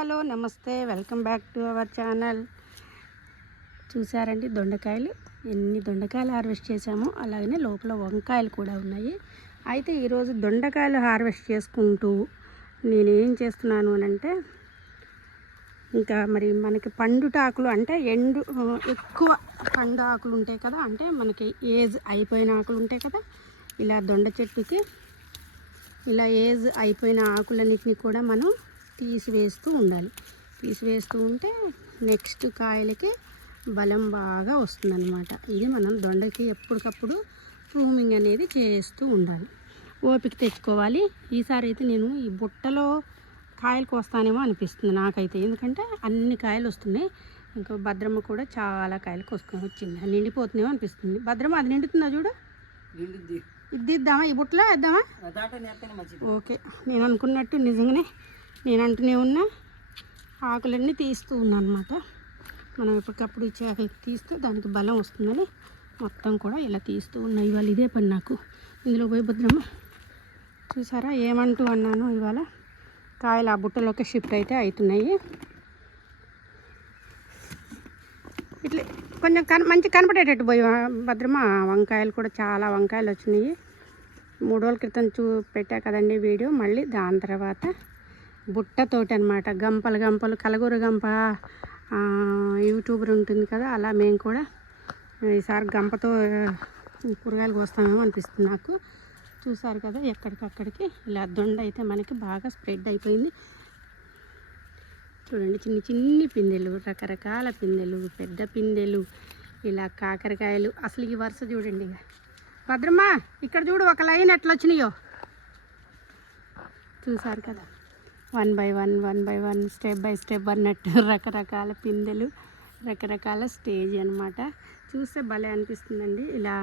Hello నమస్తే, welcome back to our channel. చూసారండి దొండకాయలు, ఎన్ని దొండకాయలు హార్వెస్ట్ చేసామో, అలాగనే లోపల వంకాయలు కూడా ఉన్నాయి. అయితే ఈరోజు దొండకాయలు హార్వెస్ట్ చేసుకుంటూ నేనేం చేస్తున్నాను అని అంటే, ఇంకా మరి మనకి పండుటాకులు అంటే ఎక్కువ పండు ఆకులు ఉంటాయి కదా, అంటే మనకి ఏజ్ అయిపోయిన ఆకులు ఉంటాయి కదా, ఇలా దొండ చెట్టుకి ఇలా ఏజ్ అయిపోయిన ఆకులన్నిటిని కూడా మనం తీసివేస్తూ ఉండాలి. తీసివేస్తూ ఉంటే నెక్స్ట్ కాయలకి బలం బాగా వస్తుందన్నమాట. ఇది మనం దొండకి ఎప్పటికప్పుడు ప్రూమింగ్ అనేది చేస్తూ ఉండాలి, ఓపిక తెచ్చుకోవాలి. ఈసారి అయితే నేను ఈ బుట్టలో కాయలు కోస్తానేమో అనిపిస్తుంది నాకైతే, ఎందుకంటే అన్ని కాయలు వస్తున్నాయి. ఇంకా భద్రమ్మ కూడా చాలా కాయలు కోసుకొని వచ్చింది, అది నిండిపోతుందేమో అనిపిస్తుంది. భద్రమ్మ అది నిండుతుందా చూడు, ఇది ఇద్దామా, ఈ బుట్టలో వేద్దామా? ఓకే, నేను అనుకున్నట్టు నిజంగానే నేను అంటూనే ఉన్నా, ఆకులన్నీ తీస్తూ ఉన్నాను అనమాట. మనం ఎప్పటికప్పుడు ఇచ్చే ఆకులకి తీస్తే దానికి బలం వస్తుందని మొత్తం కూడా ఇలా తీస్తూ ఉన్నాయి. ఇవాళ ఇదే పని నాకు. ఇందులో పోయి భద్రమ్మ చూసారా ఏమంటూ అన్నాను, ఇవాళ కాయలు ఆ బుట్టలోకి షిఫ్ట్ అయితే అవుతున్నాయి. ఇట్లా కొంచెం మంచి కనపడేటట్టు పోయి భద్రమ్మ. వంకాయలు కూడా చాలా వంకాయలు వచ్చినాయి. 3 రోజుల క్రితం పెట్టా కదండి వీడియో. మళ్ళీ దాని తర్వాత బుట్టతోటి అనమాట, గంపలు కలగూర గంప యూట్యూబర్ ఉంటుంది కదా, అలా మేము కూడా ఈసారి గంపతో కూరగాయలు కోస్తామేమో అనిపిస్తుంది నాకు. చూసారు కదా ఎక్కడికక్కడికి ఇలా దొండ అయితే మనకి బాగా స్ప్రెడ్ అయిపోయింది. చూడండి చిన్ని పిందెలు, రకరకాల పిందెలు, పెద్ద పిందెలు, ఇలా కాకరకాయలు. అసలు ఈ వరుస చూడండి. భద్రమ్మ ఇక్కడ చూడు, ఒక లైన్ ఎట్లా వచ్చినాయో చూసారు కదా. 1 by 1 స్టెప్ బై స్టెప్ అన్నట్టు రకరకాల పిందెలు, రకరకాల స్టేజ్ అనమాట. చూస్తే భలే అనిపిస్తుందండి. ఇలా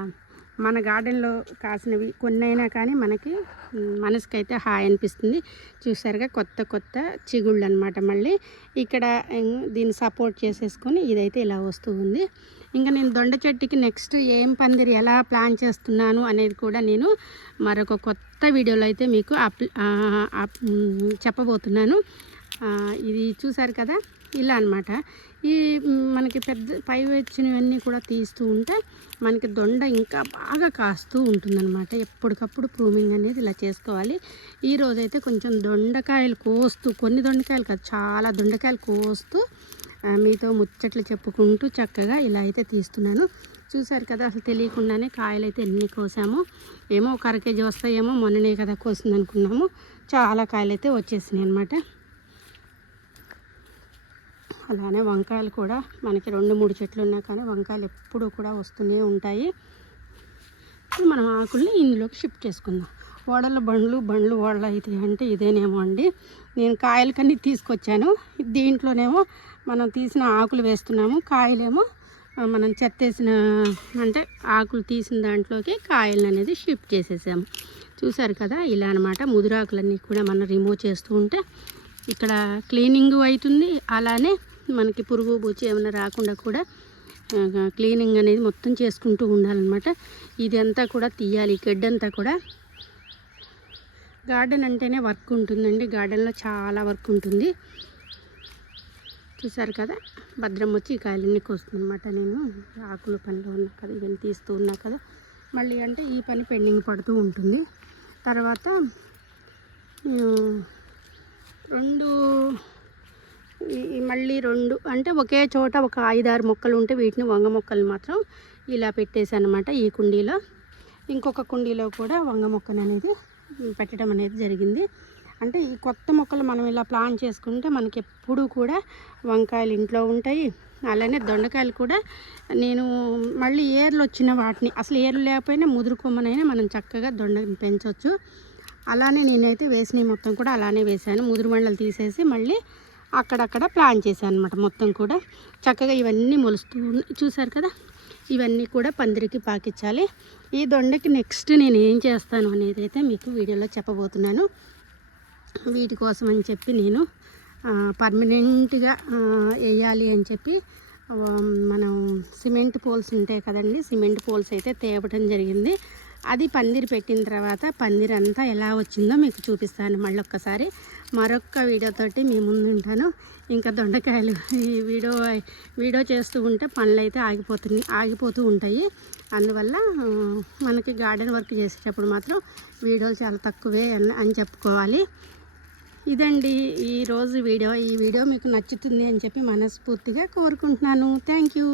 మన గార్డెన్లో కాసినవి కొన్నైనా కానీ మనకి మనసుకైతే హాయ్ అనిపిస్తుంది. చూసారుగా కొత్త చిగుళ్ళు అనమాట. మళ్ళీ ఇక్కడ దీన్ని సపోర్ట్ చేసేసుకొని ఇదైతే ఇలా వస్తూ ఉంది. ఇంకా నేను దొండ చెట్టుకి నెక్స్ట్ ఏం పందిరి ఎలా ప్లాన్ చేస్తున్నాను అనేది కూడా నేను మరొక కొత్త వీడియోలో అయితే మీకు చెప్పబోతున్నాను. ఇది చూసారు కదా, ఇలా అనమాట. ఈ మనకి పెద్ద పై వచ్చినవన్నీ కూడా తీస్తూ ఉంటే మనకి దొండ ఇంకా బాగా కాస్తూ ఉంటుందన్నమాట. ఎప్పటికప్పుడు ప్రూమింగ్ అనేది ఇలా చేసుకోవాలి. ఈరోజైతే కొంచెం దొండకాయలు కోస్తూ, కొన్ని దొండకాయలు కాదు చాలా దొండకాయలు కోస్తూ మీతో ముచ్చట్లు చెప్పుకుంటూ చక్కగా ఇలా అయితే తీస్తున్నాను. చూసారు కదా, అసలు తెలియకుండానే కాయలు అయితే ఎన్ని కోసామో. ఏమో ఒక 1/2 kg వస్తాయేమో, మొన్ననే కదా కోసింది అనుకున్నాము. చాలా కాయలు అయితే వచ్చేసినాయి అనమాట. అలానే వంకాయలు కూడా మనకి 2-3 చెట్లు ఉన్నా కానీ వంకాయలు ఎప్పుడూ కూడా వస్తూనే ఉంటాయి. మనం ఆకుల్ని ఇందులోకి షిఫ్ట్ చేసుకుందాం. ఓడల బండ్లు ఓడలు అయితే అంటే ఇదేనేమో అండి. నేను కాయలకన్నీ తీసుకొచ్చాను. దీంట్లోనేమో మనం తీసిన ఆకులు వేస్తున్నాము, కాయలేమో మనం చెత్తేసిన అంటే ఆకులు తీసిన దాంట్లోకి కాయలను అనేది షిఫ్ట్ చేసేసాము. చూసారు కదా, ఇలా అనమాట. ముదురాకులన్నీ కూడా మనం రిమూవ్ చేస్తూ ఉంటే ఇక్కడ క్లీనింగ్ అవుతుంది. అలానే మనకి పురుగు బూచి ఏమైనా రాకుండా కూడా క్లీనింగ్ అనేది మొత్తం చేసుకుంటూ ఉండాలన్నమాట. ఇదంతా కూడా తీయాలి, గడ్డంతా కూడా. గార్డెన్ అంటేనే వర్క్ ఉంటుందండి, గార్డెన్లో చాలా వర్క్ ఉంటుంది. చూసారు కదా, భద్రం వచ్చి ఈ కాయలన్నీ కోస్తుందన్నమాట. నేను ఆకులు పనిలో ఉన్నా కదా, ఇవన్నీ తీస్తూ ఉన్నా కదా. మళ్ళీ అంటే ఈ పని పెండింగ్ పడుతూ ఉంటుంది. తర్వాత మళ్ళీ 2 అంటే ఒకే చోట ఒక 5-6 మొక్కలు ఉంటే వీటిని వంగ మొక్కలు మాత్రం ఇలా పెట్టేసాను అనమాట. ఈ కుండీలో ఇంకొక కుండీలో కూడా వంగ మొక్కను అనేది పెట్టడం అనేది జరిగింది. అంటే ఈ కొత్త మొక్కలు మనం ఇలా ప్లాన్ చేసుకుంటే మనకి ఎప్పుడూ కూడా వంకాయలు ఇంట్లో ఉంటాయి. అలానే దొండకాయలు కూడా నేను మళ్ళీ ఏర్లు వచ్చిన వాటిని, అసలు ఏర్లు లేకపోయినా ముదురు కొమ్మనైనా మనం చక్కగా దొండని పెంచవచ్చు. అలానే నేనైతే వేసినవి మొత్తం కూడా అలానే వేసాను. ముదురు మండలు తీసేసి మళ్ళీ అక్కడక్కడ ప్లాన్ చేశాను అనమాట. మొత్తం కూడా చక్కగా ఇవన్నీ మొలుస్తూ చూసారు కదా. ఇవన్నీ కూడా పందిరికి పాకించాలి. ఈ దొండకి నెక్స్ట్ నేను ఏం చేస్తాను అనేది అయితే మీకు వీడియోలో చెప్పబోతున్నాను. వీటి కోసం అని చెప్పి నేను పర్మనెంట్గా వేయాలి అని చెప్పి మనం సిమెంట్ పోల్స్ ఉంటాయి కదండి, సిమెంట్ పోల్స్ అయితే తేవడం జరిగింది. అది పందిరి పెట్టిన తర్వాత పందిరి అంతా ఎలా వచ్చిందో మీకు చూపిస్తాను మళ్ళీ ఒక్కసారి మరొక వీడియోతోటి మీ ముందు ఉంటాను. ఇంకా దొండకాయలు ఈ వీడియో చేస్తూ ఉంటే పనులు అయితే ఆగిపోతూ ఉంటాయి. అందువల్ల మనకి గార్డెన్ వర్క్ చేసేటప్పుడు మాత్రం వీడియోలు చాలా తక్కువే అని చెప్పుకోవాలి. ఇదండి ఈరోజు వీడియో. ఈ వీడియో మీకు నచ్చుతుంది అని చెప్పి మనస్ఫూర్తిగా కోరుకుంటున్నాను. Thank you.